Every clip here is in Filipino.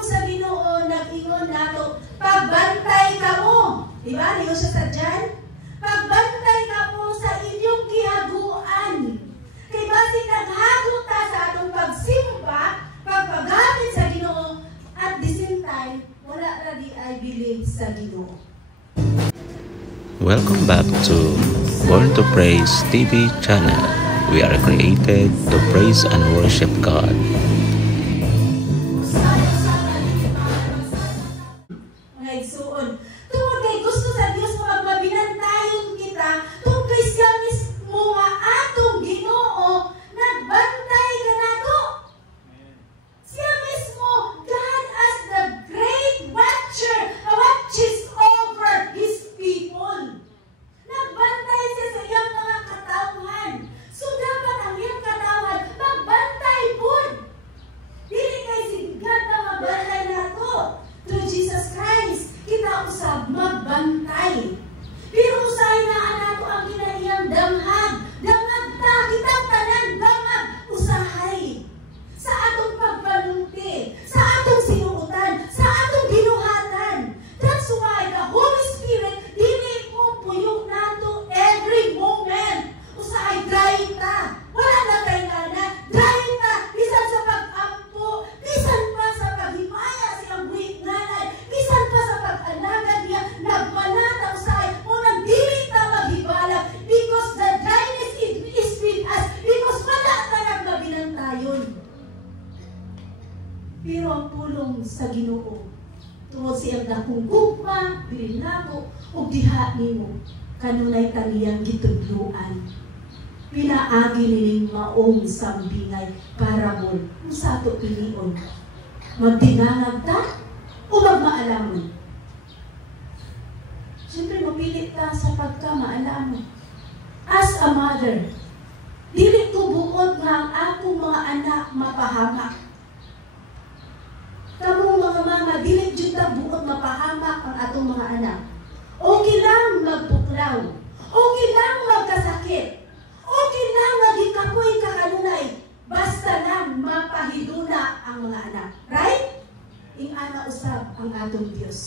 tabang sa Ginoo nag-ingon nato, pagbantay kamo. Diba? Niyo siya sa dyan? Pagbantay kamo sa inyong gihaguan. Kay basi naghagot ta sa atong pagsimba, pagpagamit sa Ginoo, at the same time, wala ra di ay believe sa Ginoo. Welcome back to Born to Praise TV channel. We are created to praise and worship God. Mga igsuon, tungod kay gusto sa Dios magmabinantayon kita, tungkay siya mismo nga atong Ginoo nagbantay kanato. Siya mismo, God as the great watcher, watches over His people. Nagbantay siya sa iyang mga katawhan. So dapat ang iyang katawhan magbantay po. Dili kay si God na magbantay nato. Through Jesus Christ, kita usab magbantay. Pero usahay na nato ang kinahiyang damhag. Damhag ta, kitang tanan damhag. Usahay. Sa atong pagpanunti, sa atong sinuutan, sa atong ginuhatan. That's why the Holy Spirit dili mo puyok nato every moment. Usahay dry ta. Wala na kay nana. Dry ta. Bisan sa pag-ampo. Bisan pa sa paghimaya siyang buhit nanay. Bisan pa sa pag-alagan niya. Nagpanata usahay. Unang dili ta maghibalag. Because the dryness is with us. Because wala ka nagbabinantayon. Pero ang pulong sa Ginoo tungod siyang dakong gugma, bilinako, o diha nimo, kanunay kaniyang gitudluan. Pinaagi nining maong sambingay parabol kung sa ato pilion. Magtinangag ta o magmaalamon? Siyempre, mapilit ta sa pagkamaalamon. As a mother, dili ko buot nga ang akong mga anak mapahamak. Kamong mga mama, dili jud ta buot mapahamak ang atong mga anak. Okay lang magbuklaw. Okay lang magkasakit. Okay lang magikapoy kakanunay. Basta lang mapahiduna ang mga anak. Right? Ing-ana usab ang atong Dios.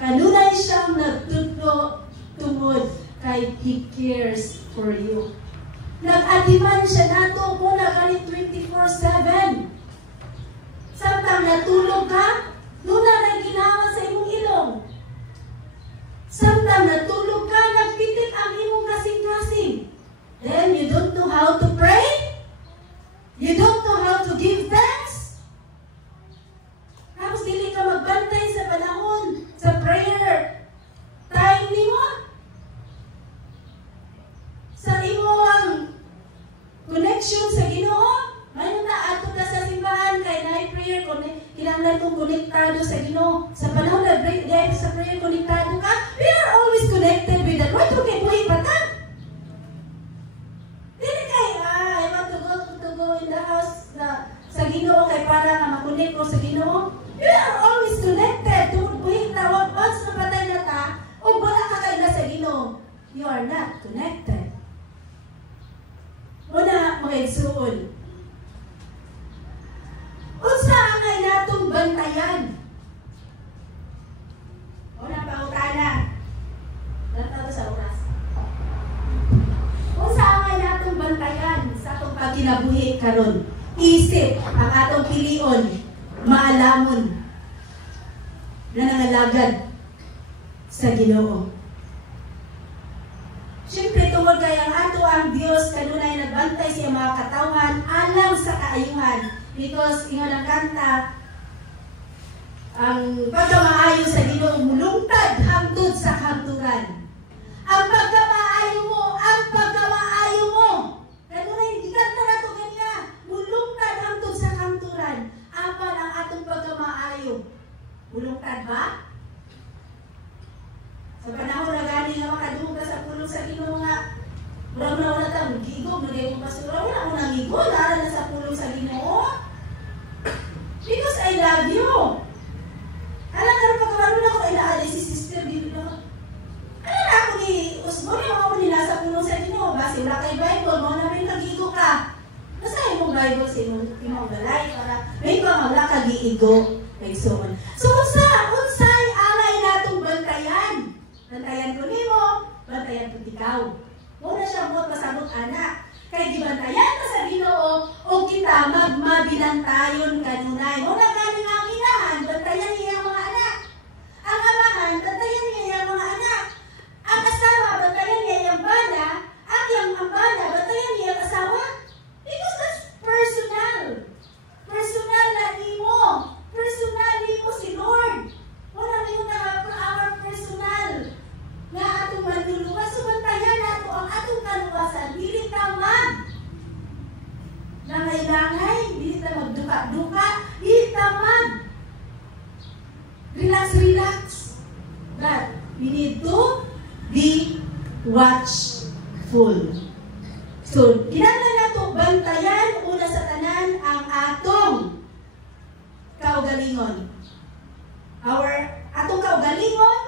Kanunay siyang nagtudlo tungod kay He cares for you. Nag-atiman siya nato muna ganit 24/7. Samtang natulog ka, luna na ginawa sa imong ilong. Samtang natulog ka, nagpitik ang imong kasing-kasing. Then you don't know how to pray? You don't know how to give thanks? Tapos dili ka magbantay sa panahon, sa prayer time nimo? Sa imong connection sa Ginoo? Ngayon na, ato na sa simbahan, kay na-prayer, kinahanglan kong konektado sa Ginoo. Sa panahon na sa prayer, konektado ka, we are always connected with the Lord. Okay, buhay pa ta. Dili kay, I want to go in the house sa Ginoo, kay para nga makonect ko sa Ginoo. We are always connected. Buhay ta, once na patay na ta, o wala ka kayo na sa Ginoo, you are not connected. Una, mga igsuon. Unsa ang ay natong bantayan? Una, pautana. Natato sa oras. Unsa ang ay natong bantayan sa atong pagkinabuhi karon? Isip ang atong pilion, maalamon na nangalagad sa Ginoo. Siyempre, tungod kay ang ato ang Dios kanunay nagbantay siya mga katawhan alang sa kaayuhan. Because ingon ang kanta, ang pagkamaayo sa Ginoo mulungtad hangtod sa kanturan. Ang pagkamaayo mo, ang pagkamaayo mo. Kanunay gikanta nato kaniya, mulungtad hangtod sa kanturan. Apan ang atong pagkamaayo. Mulungtad ba? Sa panahon na gani nga makadungog ka sa pulong sa Ginoo nga, mura-mura na ta, mag-igog, nag-igog pasura, wala mo nang igog, na sa pulong sa Ginoo. Because I love you. Alam ka rin pagkaroon ako, ay naali si sister, dito na. Alam na ako ni Usbon, pag-iigo kay suon. So unsay angay natong bantayan? Bantayan ko nimo, bantayan ko ikaw. Muna siya mo pasabot anak. Kay gibantayan ta sa Ginoo o kita magmabinantayon kanunay. Muna kani ang inahan, bantayan niya ang mga anak. Ang amahan, bantayan niya ang mga anak. Ang asawa, bantayan niya ang bana. Ang bana, bantayan niya ang asawa. Because that's personal. Personal na nimo. Personal nimo si Lord. Wala nimo na our personal. Nga atong manluluwas, subantayan nato ang atong kaluwasan. Dili ka langay-langay, dili ta magduka-duka, dili ta relax-relax. But we need to be watchful. So, kinahanglan nato bantayan una sa tanan ang atong kaugalingon. Atong kaugalingon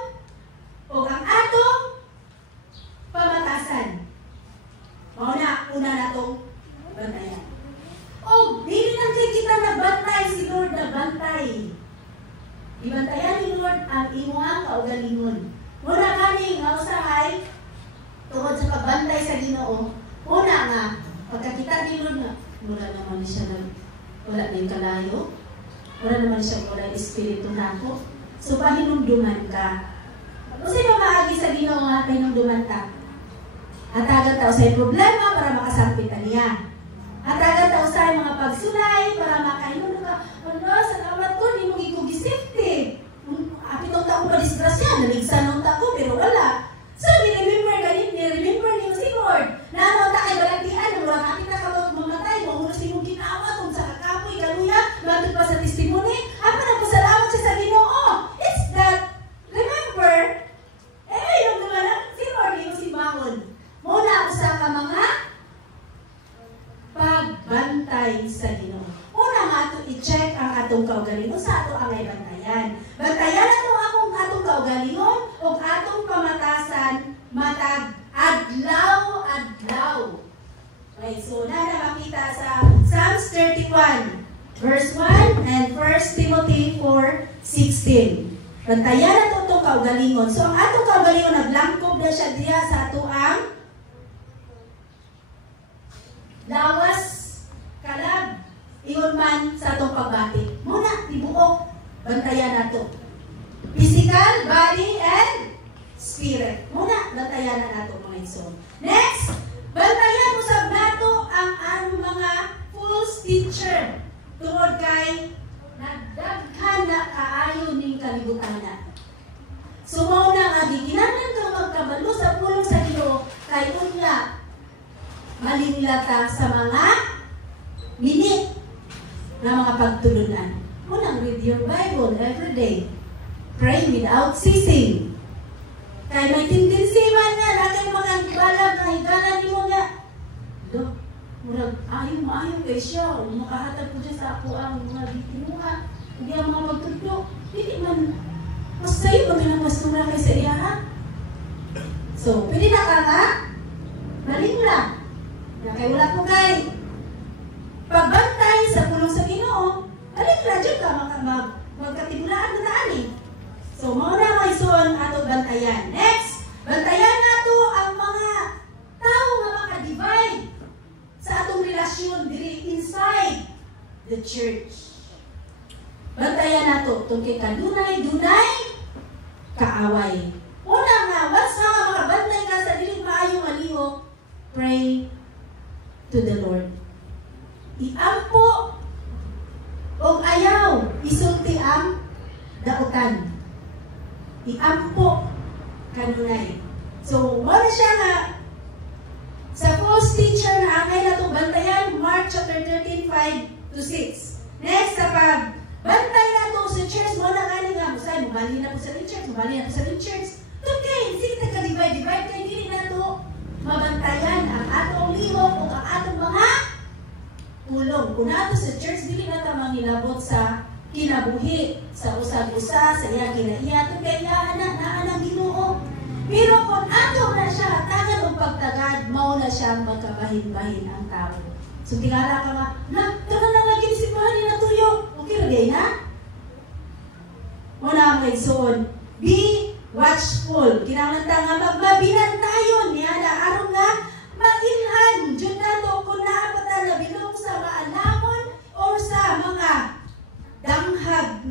o ang atong pamatasan. Una natong bantayan. O, dili lang kita nagbantay, si Lord nagbantay. Ibantayan ni Lord ang imuhang kaugalingon. Muna kani nga usahay tungod sa pagbantay sa Ginoo. Una nga, pagkakita ni Lord nga, wala naman siya wala na yung kalayo. Wala naman siya wala espiritu na ako. So, pahinumduman ka. Kung sino maagi sa Ginoo nga, pahinumduman ka. Hatagan tao sa problema para makasampitan niya. Hatagan tao sa mga pagsulay para makahinumduman ka. Ano, salamat ko, di mo gigugisipti. Apitong taong padisgrasya, naligsan ng tako, pero wala. So, remember niyo si Lord. Na ano tayo balantian, nung wala kita ka mamatay, mahunos ni mong ginawa, kung sa kakapoy, kaluya, matod pa sa testimony, apa na po salamat siya sa Ginoo. It's that, remember, yung naman, si Lord, yung si Mahon. Muna sa ka mga pagbantay sa Ginoo. Una nga ito, i-check ang atong kaugalingon sa ato ang ay bantayan. Bantayan atong kaugalingon o atong pamatasan matag adlaw. Okay, so makita sa Psalms 31 verse 1 and 1 Timothy 4:16. Bantayan nato itong kaugalingon. So ang atong kaugalingon naglangkob na siya diya sa ato ang lawas kalag. Iyon man sa atong pagbati. Muna, tibuok, bantayan nato. Physical, body, and spirit. Muna, bantayan na nato mga iso. Next, bantayan mo sa nato ang mga false teacher. Tungod kay nagdaghan na kaayo ning kalibutan na. So, mauna nga, giginanglan kang magkabalo sa pulong sa Ginoo kay unya malinglata sa mga minute na mga pagtulunan. Unang read your Bible every day. Pray without ceasing. Kaya may tendency man nga, nakay mga balag na higalan ni mo nga. Do, murag, ayaw kay siya. Makahatag ko siya sa ako ang mga bitinuha. Hindi ang mga magtudlo. Hindi man, mas sa'yo ba may pastura kay sa iya, ha? So, pwede na ka nga, malingla. Kaya wala ko kay pagbantay sa pulong sa Ginoo, alin dyan ka magkatibulaan na taani. So, mauna mga isuon ato bantayan. Next, bantayan nato ang mga tao nga maka-divide sa atong relasyon diri inside the church. Bantayan nato tungkol dunay kaaway. Una nga, once nga makabantay ka sa dili maayong aliho, pray to the Lord. Iampo o ayaw isulti ang dautan. Iampo kanunay. So, wala siya nga sa false teacher na angay na itong bantayan, Mark chapter 13, 5-6. Next, sa pagbantay na ito sa church, wala nga nga, musay, mabali na po sa church. Okay, sige ka divide kay dili na ito mabantayan ang atong lihok o ang atong mga pulong. Kung nato sa church, dili na ito mangilabot sa kinabuhi, sa usag-usa, sa iya kinaiya, ito kaya naan ang Ginoo. Pero kung ato na siya, tagan o pagtagad, mao na siyang magkabahin-bahin ang tao. So, tingala ka nga, ito na lang lagi si Pahali na tuyo. Okay, lagay na?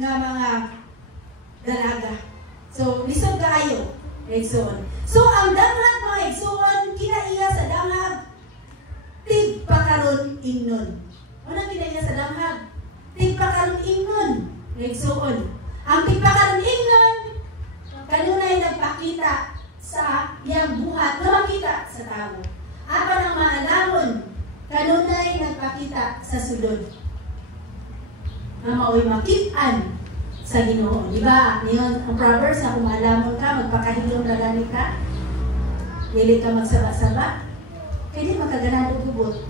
nga mga dalaga. So, lisod kaayo. Igsoon. So, ang danghag mga igsoon, kinaiya sa danghag, tigpakaron ingnon. Ano kinaiya sa danghag? Tigpakaron ingnon. Igsoon. Ang tigpakaron ingnon, kanunay nagpakita sa iyang buhat na makita sa tao. Apan ang maalamon, kanunay nagpakita sa sulod. Na mao'y makitaan sa Ginoo. Diba? Ngayon, ang Proverbs na kung maalamon ka, magpakahilom na gamit ka, dili ka magsaba-saba, kaya di makaganado gubot.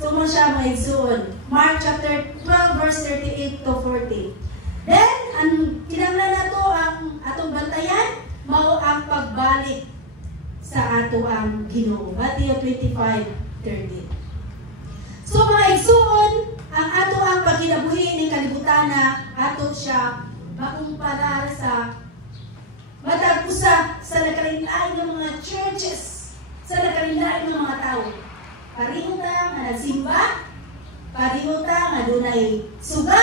So mo siya mga igsuon. Mark chapter 12 verse 38 to 40. Then, ang kinanglan na to ang atong bantayan, mao ang pagbalik sa ato ang Ginoo. Matthew 25:30. So mga igsuon, ang ato ang pagkinabuhi ng kalibutan na ato siya makumparar sa matag usa sa nakalinlain ng mga churches, sa nakalinlain ng mga tao. Pareho ta nga nagsimba, pareho ta nga dunay suga,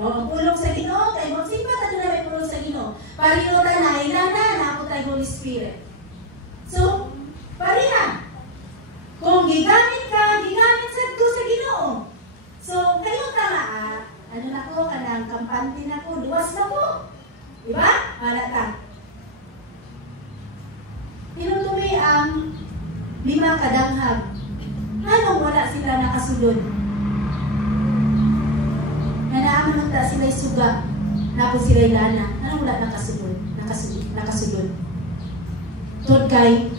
o pulong sa Ginoo, kay magsimba ta dunay may pulong sa Ginoo. Pareho ta na ilana na ako tay Holy Spirit. So, pareha. Kung gigamit ka, gigamit sa Ginoo. So, kayo ta nga ano na ko, kanang kampante na ko, luwas na ko. Diba? Wala ta. Tinutumi ang 5 kadanghag. Anong wala sila nakasulod? Nanaaman ta sila'y suga, napos sila'y lana. Anong wala nakasulod? Nakasulod. Tod kay,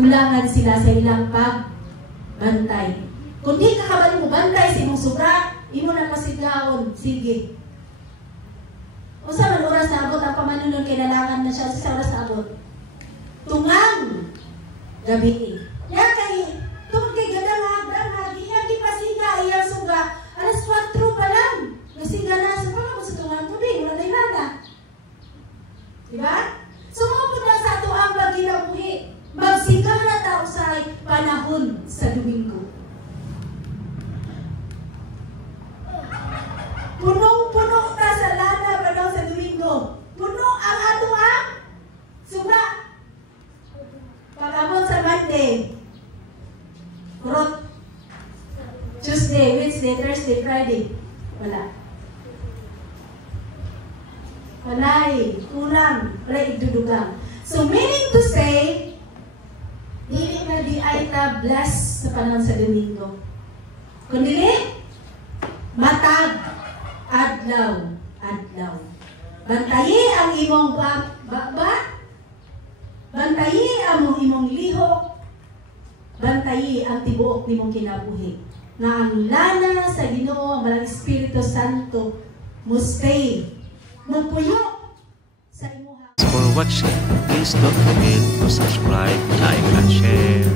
kulangan sila sa ilang pagbantay. Kung di kakabali mo bantay sa imong suga, imo na pasigawon, sige. O sa man oras na abot, ang pamanunon kay nalangan na siya sa oras na abot. Tungang gabi. Ya kay, tungkol kay gadang-gadang, iyang kipasiga, iyang suga, alas 4 pa lang. Nasiga na sa pangabot sa tungang tubig, wala na ilana. Diba? So, mapod na sa ato ang pagkinabuhi. Magsiga na tao sa panahon sa Domingo. Punong-puno ta sa lana panahon sa Domingo. Puno ang ato ang suga. Pag-abot sa Monday, kurot. Tuesday, Wednesday, Thursday, Friday. Wala. Walay, kulang, wala igdudugang. So meaning to say, dili na di ay ta blessed sa panahon sa Domingo. Kundi matag, adlaw. Bantayi ang imong bantayi ang imong lihok, bantayi ang tibuok nimong kinabuhi. Nga ang lana sa Ginoo, ang Malang Espiritu Santo, mustay, magpuyo sa imuha. For watching, please don't forget to subscribe, like, and share.